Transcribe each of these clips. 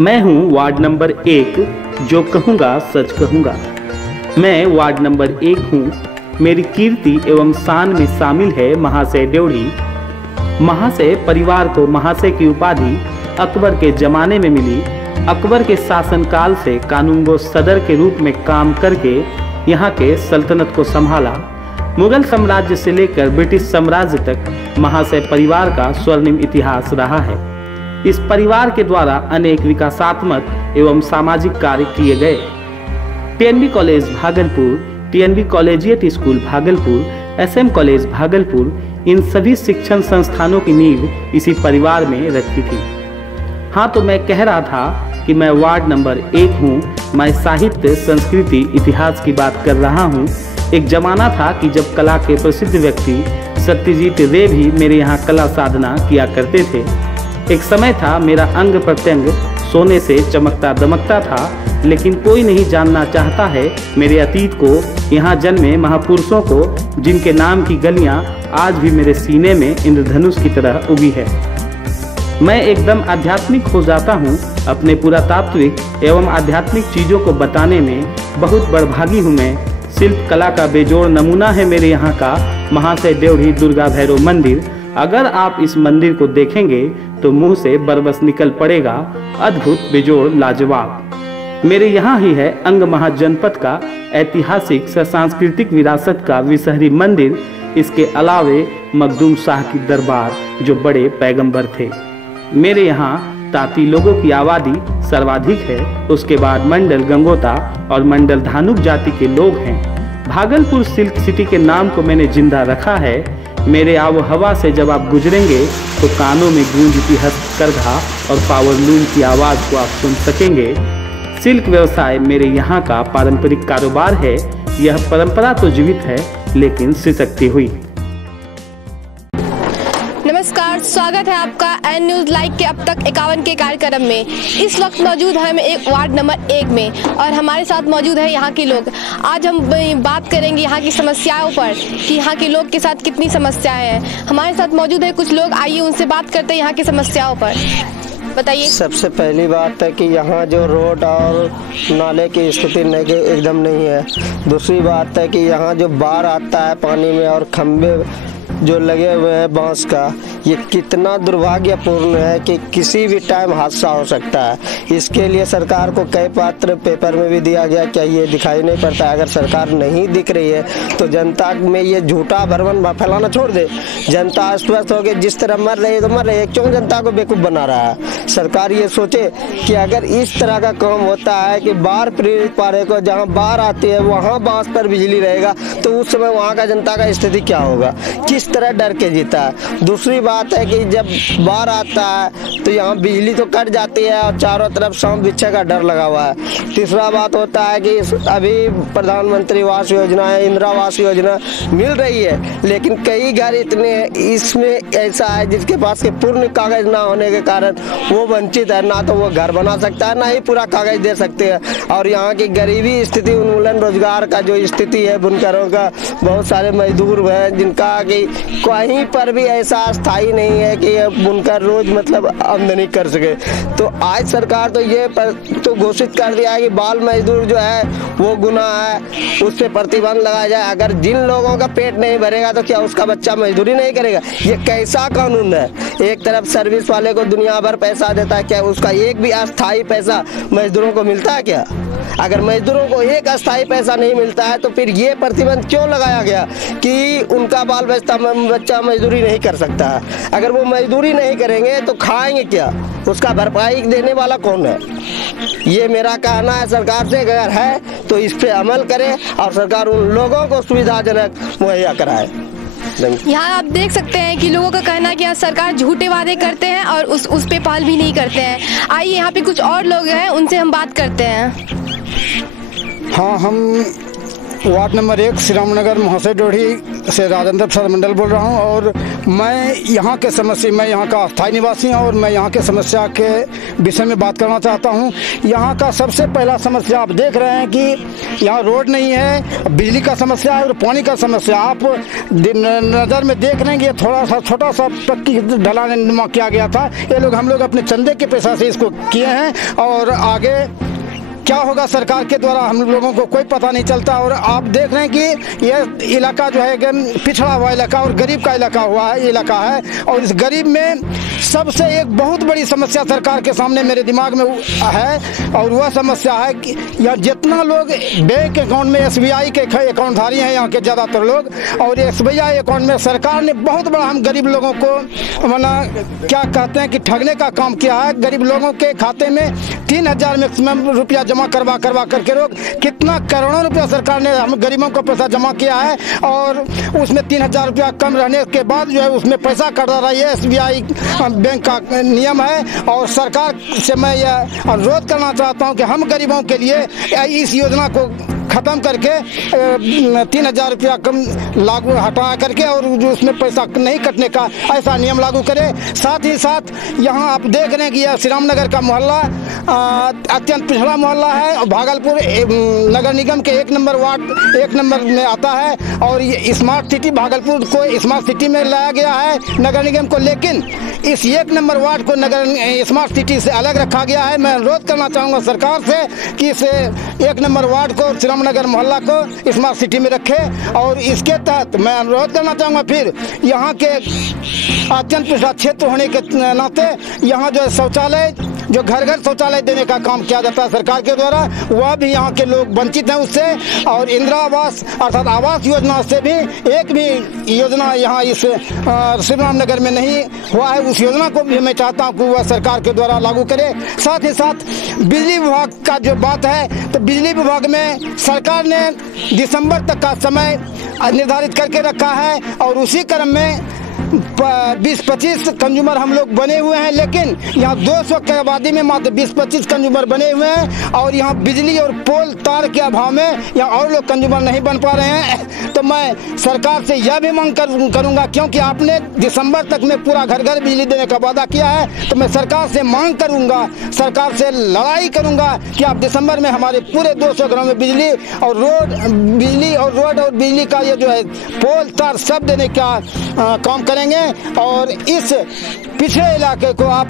मैं हूँ ward number 1, जो कहूँगा सच कहूँगा। मैं वार्ड नंबर 1 हूँ। मेरी कीर्ति एवं शान में शामिल है महाशय ड्योढ़ी। महाशय परिवार को महाशय की उपाधि अकबर के जमाने में मिली। अकबर के शासनकाल से कानूनगो सदर के रूप में काम करके यहाँ के सल्तनत को संभाला। मुगल साम्राज्य से लेकर ब्रिटिश साम्राज्य तक महाशय परिवार का स्वर्णिम इतिहास रहा है। इस परिवार के द्वारा अनेक विकासात्मक एवं सामाजिक कार्य किए गए। TNB college Bhagalpur, TNB collegiate school Bhagalpur, SM college Bhagalpur, इन सभी शिक्षण संस्थानों की नींव इसी परिवार में रखी थी। हाँ, तो मैं कह रहा था कि मैं वार्ड नंबर 1 हूँ। मैं साहित्य, संस्कृति, इतिहास की बात कर रहा हूँ। एक जमाना था कि जब कला के प्रसिद्ध व्यक्ति सत्यजीत रे भी मेरे यहाँ कला साधना किया करते थे। एक समय था मेरा अंग प्रत्यंग सोने से चमकता दमकता था, लेकिन कोई नहीं जानना चाहता है मेरे अतीत को, यहाँ जन्मे महापुरुषों को, जिनके नाम की गलियाँ आज भी मेरे सीने में इंद्रधनुष की तरह उगी है। मैं एकदम आध्यात्मिक हो जाता हूँ। अपने पुरातात्विक एवं आध्यात्मिक चीज़ों को बताने में बहुत बड़भागी हूँ मैं। शिल्प कला का बेजोड़ नमूना है मेरे यहाँ का महाशय ड्योढ़ी दुर्गा भैरव मंदिर। अगर आप इस मंदिर को देखेंगे तो मुंह से बरबस निकल पड़ेगा। अद्भुत, बेजोड़, लाजवाब। मेरे यहाँ ही है अंग महाजनपद का ऐतिहासिक सांस्कृतिक विरासत का विषहरी मंदिर। इसके अलावे मखदूम शाह की दरबार, जो बड़े पैगंबर थे। मेरे यहाँ ताती लोगों की आबादी सर्वाधिक है। उसके बाद मंडल गंगोता और मंडल धानुक जाति के लोग हैं। भागलपुर सिल्क सिटी के नाम को मैंने जिंदा रखा है। मेरे आबो हवा से जब आप गुजरेंगे तो कानों में गूंजती हस्तकरघा और पावरलूम की आवाज़ को आप सुन सकेंगे। सिल्क व्यवसाय मेरे यहाँ का पारंपरिक कारोबार है। यह परंपरा तो जीवित है, लेकिन सिसकती हुई। नमस्कार, स्वागत है आपका एन न्यूज़ लाइव के अब तक 51 के कार्यक्रम में। इस वक्त मौजूद है हम एक वार्ड नंबर 1 में और हमारे साथ मौजूद है यहाँ के लोग। आज हम बात करेंगे यहाँ की समस्याओं पर कि यहाँ के लोग के साथ कितनी समस्याएं हैं। हमारे साथ मौजूद है कुछ लोग, आइए उनसे बात करते हैं यहाँ की समस्याओं पर। बताइए। सबसे पहली बात है कि यहाँ जो रोड और नाले की स्थिति एकदम नहीं है। दूसरी बात है कि यहाँ जो बाढ़ आता है पानी में और खंभे जो लगे हुए हैं बांस का, ये कितना दुर्भाग्यपूर्ण है कि किसी भी टाइम हादसा हो सकता है। इसके लिए सरकार को कई पत्र पेपर में भी दिया गया, क्या ये दिखाई नहीं पड़ता? अगर सरकार नहीं दिख रही है तो जनता में ये झूठा भ्रम फैलाना छोड़ दे। जनता अस्वस्थ हो गई, जिस तरह मर रही है तो मर रही है, क्यों जनता को बेवकूफ़ बना रहा है? सरकार ये सोचे कि अगर इस तरह का काम होता है कि बाढ़ पीड़ित पारे को जहाँ बाढ़ आती है वहाँ बांस पर बिजली रहेगा, तो उस समय वहाँ का जनता का स्थिति क्या होगा? किस तरह डर के जीता है। दूसरी बात है कि जब बाढ़ आता है तो यहाँ बिजली तो कट जाती है और चारों तरफ सांप बिच्छे का डर लगा हुआ है। तीसरा बात होता है कि अभी प्रधानमंत्री आवास योजना है, इंदिरा आवास योजना मिल रही है, लेकिन कई घर इतने इसमें ऐसा है जिसके पास के पूर्ण कागज ना होने के कारण वो वंचित है। ना तो वो घर बना सकता है, ना ही पूरा कागज दे सकते हैं। और यहाँ की गरीबी स्थिति, उन्मूलन रोजगार का जो स्थिति है, बुनकरों का बहुत सारे मजदूर हैं जिनका कि कहीं पर भी ऐसा स्थायी नहीं है कि बुनकर रोज मतलब आमदनी कर सके। तो आज सरकार तो ये तो घोषित कर दिया है कि बाल मजदूर जो है वो गुनाह है, उस पर प्रतिबंध लगाया जाए। अगर जिन लोगों का पेट नहीं भरेगा तो क्या उसका बच्चा मजदूरी नहीं करेगा? ये कैसा कानून है? एक तरफ सर्विस वाले को दुनिया भर पैसा देता है, क्या उसका एक भी अस्थायी पैसा मजदूरों को मिलता है क्या? अगर मजदूरों को एक अस्थायी पैसा नहीं मिलता है तो फिर ये प्रतिबंध क्यों लगाया गया कि उनका बाल बच्चा मजदूरी नहीं कर सकता है? अगर वो मजदूरी नहीं करेंगे तो खाएंगे क्या? उसका भरपाई देने वाला कौन है? ये मेरा कहना है सरकार से, अगर है तो इस पे अमल करे और सरकार उन लोगों को सुविधाजनक मुहैया कराए। यहाँ आप देख सकते हैं कि लोगों का कहना है कि सरकार झूठे वादे करते हैं और उस पे पहल भी नहीं करते हैं। आइए यहाँ पे कुछ और लोग हैं, उनसे हम बात करते हैं। हाँ, हम वार्ड नंबर 1 श्री रामनगर महाशय ड्योढ़ी से राजेंद्र प्रसाद मंडल बोल रहा हूँ और मैं यहाँ का अस्थायी निवासी हूँ और मैं यहाँ के समस्या के विषय में बात करना चाहता हूँ। यहाँ का सबसे पहला समस्या आप देख रहे हैं कि यहाँ रोड नहीं है, बिजली का समस्या है और पानी का समस्या। आप नज़र में देख रहे हैं कि थोड़ा सा छोटा सा पक्की ढलान किया गया था। ये लोग हम लोग अपने चंदे के पैसा से इसको किए हैं और आगे क्या होगा सरकार के द्वारा हम लोगों को कोई पता नहीं चलता। और आप देख रहे हैं कि यह इलाका जो है पिछड़ा हुआ इलाका और गरीब का इलाका है और इस गरीब में सबसे एक बहुत बड़ी समस्या सरकार के सामने मेरे दिमाग में है और वह समस्या है कि यह जितना लोग बैंक अकाउंट में SBI के अकाउंटधारी हैं यहाँ के ज़्यादातर लोग, और SBI अकाउंट में सरकार ने बहुत बड़ा हम गरीब लोगों को क्या कहते हैं कि ठगने का काम किया है। गरीब लोगों के खाते में 3,000 मैक्सिमम रुपया जमा करवा करके लोग कितना करोड़ों रुपया सरकार ने हम गरीबों को पैसा जमा किया है और उसमें 3,000 रुपया कम रहने के बाद जो है उसमें पैसा कट रहा है। SBI बैंक का नियम है और सरकार से मैं यह अनुरोध करना चाहता हूं कि हम गरीबों के लिए इस योजना को ख़त्म करके 3,000 रुपया कम लागू हटा करके और जो उसमें पैसा नहीं कटने का ऐसा नियम लागू करे। साथ ही साथ यहाँ आप देख रहे हैं कि यह श्री राम नगर का मोहल्ला अत्यंत पिछड़ा मोहल्ला है और भागलपुर नगर निगम के 1 नंबर वार्ड 1 नंबर में आता है और ये स्मार्ट सिटी भागलपुर को स्मार्ट सिटी में लाया गया है नगर निगम को, लेकिन इस 1 नंबर वार्ड को नगर स्मार्ट सिटी से अलग रखा गया है। मैं अनुरोध करना चाहूँगा सरकार से कि इस 1 नंबर वार्ड को श्री राम नगर मोहल्ला को स्मार्ट सिटी में रखे और इसके तहत मैं अनुरोध करना चाहूँगा फिर यहाँ के अत्यंत पिछड़ा क्षेत्र होने के नाते यहाँ जो शौचालय जो घर घर शौचालय देने का काम किया जाता है सरकार के द्वारा, वह भी यहाँ के लोग वंचित हैं उससे। और इंदिरा आवास अर्थात आवास योजना से भी एक भी योजना यहाँ इस श्री राम नगर में नहीं हुआ है। उस योजना को भी मैं चाहता हूँ कि वह सरकार के द्वारा लागू करे। साथ ही साथ बिजली विभाग का जो बात है तो बिजली विभाग में सरकार ने दिसंबर तक का समय निर्धारित करके रखा है और उसी क्रम में 20-25 कंज्यूमर हम लोग बने हुए हैं, लेकिन यहाँ 200 की आबादी में मात्र 20-25 कंज्यूमर बने हुए हैं और यहाँ बिजली और पोल तार के अभाव में यहाँ और लोग कंज्यूमर नहीं बन पा रहे हैं। तो मैं सरकार से यह भी मांग करूँगा, क्योंकि आपने दिसंबर तक में पूरा घर घर बिजली देने का वादा किया है, तो मैं सरकार से मांग करूँगा, सरकार से लड़ाई करूँगा कि आप दिसंबर में हमारे पूरे 200 घरों में बिजली और रोड और बिजली का ये जो है पोल तार सब देने का काम करेंगे और इस पिछड़े इलाके को आप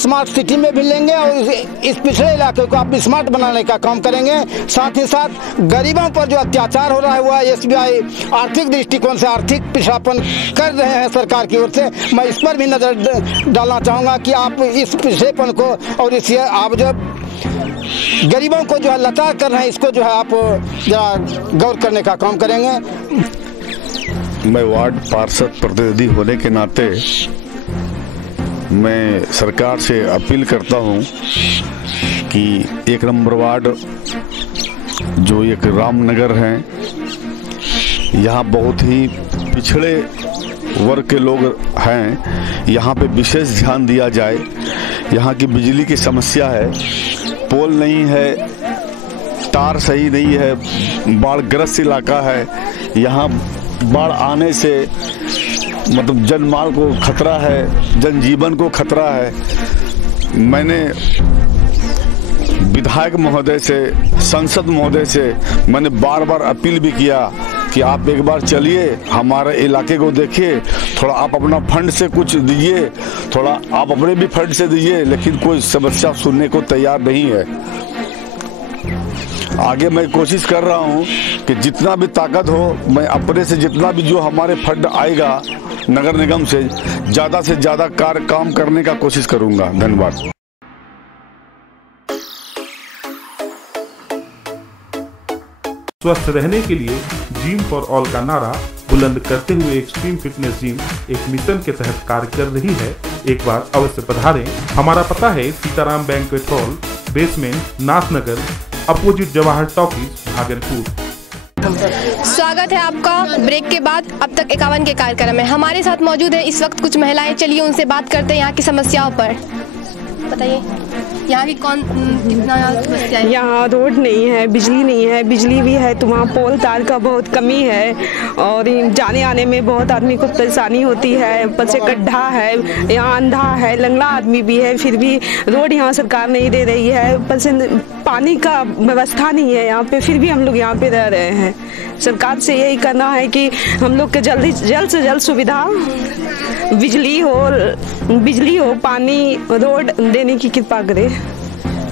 स्मार्ट सिटी में भी लेंगे और इस पिछड़े इलाके को आप स्मार्ट बनाने का काम करेंगे। साथ ही साथ गरीबों पर जो अत्याचार हो रहा है वह SBI आर्थिक दृष्टिकोण से आर्थिक पिछड़ापन कर रहे हैं सरकार की ओर से, मैं इस पर भी नज़र डालना चाहूँगा कि आप इस पिछड़ेपन को और इस आप जो गरीबों को जो है लाचार कर रहे हैं इसको जो है आप जरा गौर करने का काम करेंगे। मैं वार्ड पार्षद प्रतिनिधि होने के नाते मैं सरकार से अपील करता हूं कि 1 नंबर वार्ड जो एक रामनगर है, यहाँ बहुत ही पिछड़े वर्ग के लोग हैं, यहाँ पे विशेष ध्यान दिया जाए। यहाँ की बिजली की समस्या है, पोल नहीं है, तार सही नहीं है, बाढ़ग्रस्त इलाका है। यहाँ बाढ़ आने से मतलब जनमाल को खतरा है, जनजीवन को खतरा है। मैंने विधायक महोदय से, सांसद महोदय से मैंने बार बार अपील भी किया कि आप एक बार चलिए, हमारे इलाके को देखिए, थोड़ा आप अपना फंड से कुछ दीजिए, थोड़ा आप अपने भी फंड से दीजिए, लेकिन कोई समस्या सुनने को तैयार नहीं है। आगे मैं कोशिश कर रहा हूं कि जितना भी ताकत हो मैं अपने से जितना भी जो हमारे फंड आएगा नगर निगम से ज़्यादा काम करने का कोशिश करूंगा। धन्यवाद। स्वस्थ रहने के लिए जिम फॉर ऑल का नारा बुलंद करते हुए एक्सट्रीम फिटनेस जिम एक मिशन के तहत कार्य कर रही है। एक बार अवश्य पधारें। हमारा पता है Sitaram banquet hall, basement, Nathnagar, opposite Jawahar talkies, Bhagalpur. स्वागत है आपका ब्रेक के बाद अब तक 51 के कार्यक्रम में। हमारे साथ मौजूद है इस वक्त कुछ महिलाएं, चलिए उनसे बात करते हैं यहाँ की समस्याओं पर। बताइए। यहाँ की कितना समस्या है? यहाँ रोड नहीं है, बिजली नहीं है, बिजली भी है तो वहाँ पोल तार का बहुत कमी है और जाने आने में बहुत आदमी को परेशानी होती है। ऊपर से गड्ढा है, यहाँ अंधा है, लंगड़ा आदमी भी है, फिर भी रोड यहाँ सरकार नहीं दे रही है। ऊपर से पानी का व्यवस्था नहीं है यहाँ पे, फिर भी हम लोग यहाँ पे रह रहे हैं। सरकार से यही करना है कि हम लोग के जल्द से जल्द सुविधा बिजली हो, पानी, रोड देने की कृपा करे।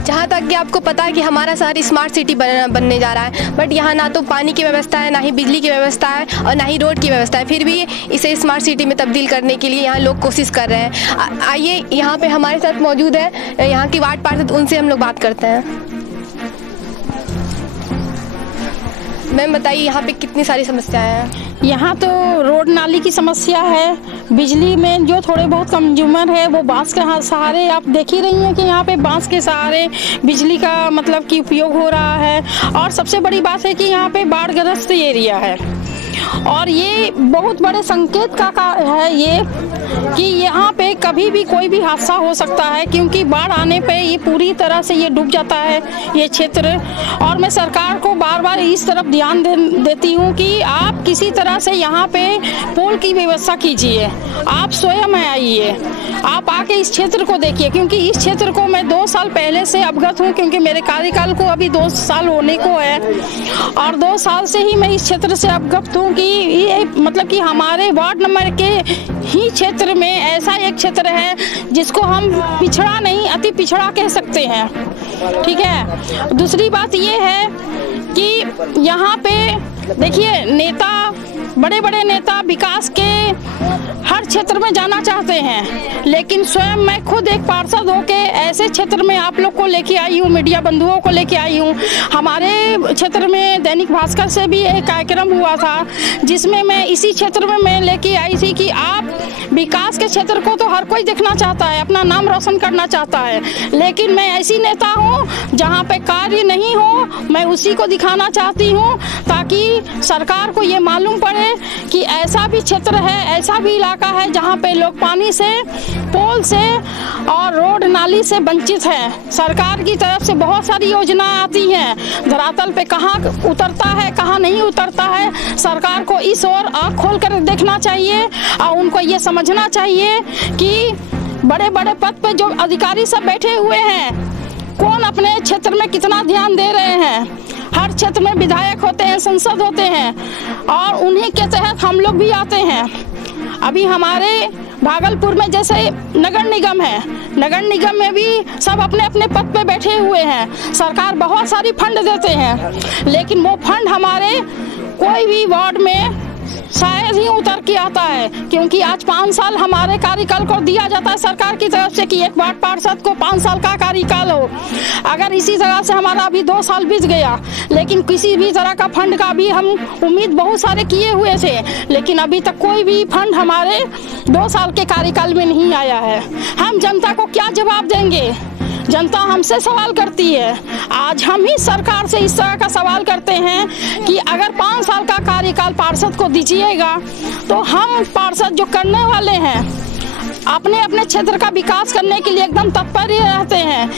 जहाँ तक कि आपको पता है कि हमारा शहर स्मार्ट सिटी बनने जा रहा है, बट यहाँ ना तो पानी की व्यवस्था है, ना ही बिजली की व्यवस्था है और ना ही रोड की व्यवस्था है। फिर भी इसे स्मार्ट सिटी में तब्दील करने के लिए यहाँ लोग कोशिश कर रहे हैं। आइए, यहाँ पे हमारे साथ मौजूद है यहाँ की वार्ड पार्षद, उनसे हम लोग बात करते हैं। मैम बताइए, यहाँ पे कितनी सारी समस्याएं हैं? यहाँ तो रोड नाली की समस्या है, बिजली में जो थोड़े बहुत कंज्यूमर है वो बांस के सहारे, आप देख ही रही हैं कि यहाँ पे बांस के सहारे बिजली का मतलब कि उपयोग हो रहा है। और सबसे बड़ी बात है कि यहाँ पे बाढ़ग्रस्त एरिया है और ये बहुत बड़े संकेत का है ये कि यहाँ पे कभी भी कोई भी हादसा हो सकता है, क्योंकि बाढ़ आने पे ये पूरी तरह से ये डूब जाता है ये क्षेत्र। और मैं सरकार को बार बार इस तरफ ध्यान देती हूँ कि आप किसी तरह से यहाँ पे पुल की व्यवस्था कीजिए। आप स्वयं आइए, आप आके इस क्षेत्र को देखिए, क्योंकि इस क्षेत्र को मैं 2 साल पहले से अवगत हूँ, क्योंकि मेरे कार्यकाल को अभी 2 साल होने को है और 2 साल से ही मैं इस क्षेत्र से अवगत हूँ कि ये मतलब कि हमारे वार्ड नंबर के ही क्षेत्र में ऐसा एक क्षेत्र है जिसको हम पिछड़ा नहीं, अति पिछड़ा कह सकते हैं। ठीक है, दूसरी बात ये है कि यहाँ पे देखिए, नेता, बड़े बड़े नेता विकास के हर क्षेत्र में जाना चाहते हैं, लेकिन स्वयं मैं खुद एक पार्षद होके ऐसे क्षेत्र में आप लोग को लेके आई हूँ, मीडिया बंधुओं को लेके आई हूँ। हमारे क्षेत्र में दैनिक भास्कर से भी एक कार्यक्रम हुआ था जिसमें मैं इसी क्षेत्र में मैं लेके आई थी कि आप विकास के क्षेत्र को तो हर कोई देखना चाहता है, अपना नाम रोशन करना चाहता है, लेकिन मैं ऐसी नेता हूँ जहाँ पे कार्य नहीं हो, मैं उसी को दिखाना चाहती हूँ ताकि सरकार को ये मालूम पड़े कि ऐसा भी क्षेत्र है, ऐसा भी इलाका है जहाँ पे लोग पानी से, पोल से और रोड नाली से वंचित हैं। सरकार की तरफ से बहुत सारी योजना आती हैं, धरातल पे कहाँ उतरता है, कहाँ नहीं उतरता है, सरकार को इस ओर आँख खोल कर देखना चाहिए और उनको ये समझना चाहिए कि बड़े बड़े पद पे जो अधिकारी सब बैठे हुए हैं, कौन अपने क्षेत्र में कितना ध्यान दे रहे हैं। हर क्षेत्र में विधायक होते हैं, सांसद होते हैं और उन्हीं के तहत हम लोग भी आते हैं। अभी हमारे भागलपुर में जैसे नगर निगम है, नगर निगम में भी सब अपने अपने पद पे बैठे हुए हैं। सरकार बहुत सारी फंड देते हैं, लेकिन वो फंड हमारे कोई भी वार्ड में शायद ही उतर के आता है, क्योंकि आज 5 साल हमारे कार्यकाल को दिया जाता है सरकार की तरफ से कि एक वार्ड पार्षद को 5 साल का कार्यकाल हो। अगर इसी तरह से हमारा अभी 2 साल बीत गया, लेकिन किसी भी तरह का फंड का भी हम उम्मीद बहुत सारे किए हुए थे, लेकिन अभी तक कोई भी फंड हमारे 2 साल के कार्यकाल में नहीं आया है। हम जनता को क्या जवाब देंगे? जनता हमसे सवाल करती है। आज हम ही सरकार से इस तरह का सवाल करते हैं कि अगर 5 साल का कार्यकाल पार्षद को दीजिएगा तो हम पार्षद जो करने वाले हैं अपने अपने क्षेत्र का विकास करने के लिए एकदम तत्पर रहते हैं।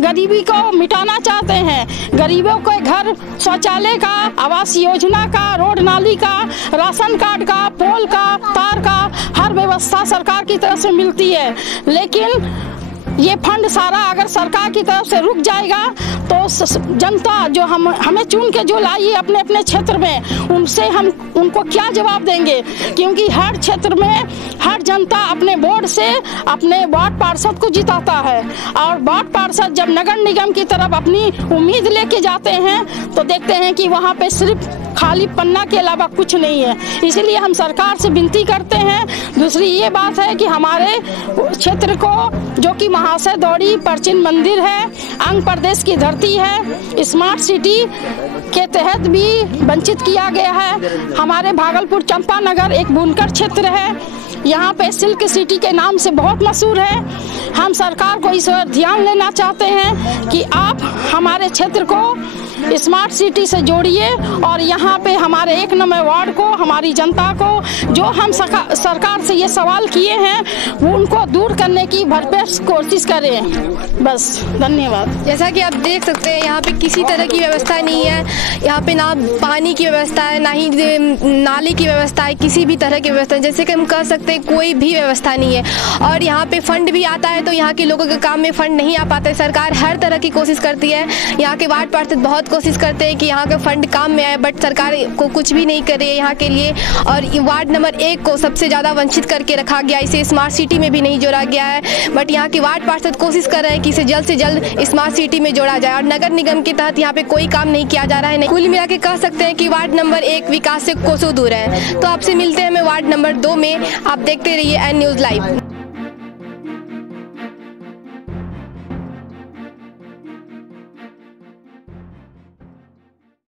गरीबी को मिटाना चाहते हैं, गरीबों को घर, शौचालय का, आवास योजना का, रोड नाली का, राशन कार्ड का, पोल का, तार का हर व्यवस्था सरकार की तरफ से मिलती है। लेकिन ये फंड सारा अगर सरकार की तरफ से रुक जाएगा तो जनता जो हमें चुन के जो लाई है अपने अपने क्षेत्र में, उनसे हम उनको क्या जवाब देंगे? क्योंकि हर क्षेत्र में हर जनता अपने वोट से अपने वार्ड पार्षद को जिताता है, और वार्ड पार्षद जब नगर निगम की तरफ अपनी उम्मीद लेके जाते हैं तो देखते हैं कि वहाँ पे सिर्फ खाली पन्ना के अलावा कुछ नहीं है। इसलिए हम सरकार से विनती करते हैं। दूसरी ये बात है कि हमारे क्षेत्र को, जो कि महाशय दौड़ी प्राचीन मंदिर है, अंग प्रदेश की धरती है, स्मार्ट सिटी के तहत भी वंचित किया गया है। हमारे भागलपुर चंपानगर एक बुनकर क्षेत्र है, यहाँ पे सिल्क सिटी के नाम से बहुत मशहूर है। हम सरकार को इस ओर ध्यान लेना चाहते हैं कि आप हमारे क्षेत्र को स्मार्ट सिटी से जोड़िए और यहाँ पे हमारे 1 नंबर वार्ड को, हमारी जनता को जो हम सरकार से ये सवाल किए हैं वो उनको दूर करने की भरपूर कोशिश करें। बस, धन्यवाद। जैसा कि आप देख सकते हैं यहाँ पे किसी तरह की व्यवस्था नहीं है। यहाँ पे ना पानी की व्यवस्था है, ना ही नाले की व्यवस्था है, किसी भी तरह की व्यवस्था, जैसे कि हम कह सकते हैं कोई भी व्यवस्था नहीं है। और यहाँ पे फंड भी आता है तो यहाँ के लोगों के काम में फंड नहीं आ पाता है। सरकार हर तरह की कोशिश करती है, यहाँ के वार्ड पार्षद बहुत कोशिश करते हैं कि यहाँ का फंड काम में आए, बट सरकार को कुछ भी नहीं कर रही है यहाँ के लिए। और वार्ड नंबर 1 को सबसे ज़्यादा वंचित करके रखा गया, इसे स्मार्ट सिटी में भी नहीं जोड़ा गया है। बट यहाँ के वार्ड पार्षद कोशिश कर रहे हैं कि इसे जल्द से जल्द स्मार्ट सिटी में जोड़ा जाए और नगर निगम के तहत यहाँ पे कोई काम नहीं किया जा रहा है। कुल मिला के कह सकते हैं कि वार्ड नंबर 1 विकास से कोसों दूर है। तो आपसे मिलते हैं मैं वार्ड नंबर 2 में। आप देखते रहिए एन न्यूज़ लाइव।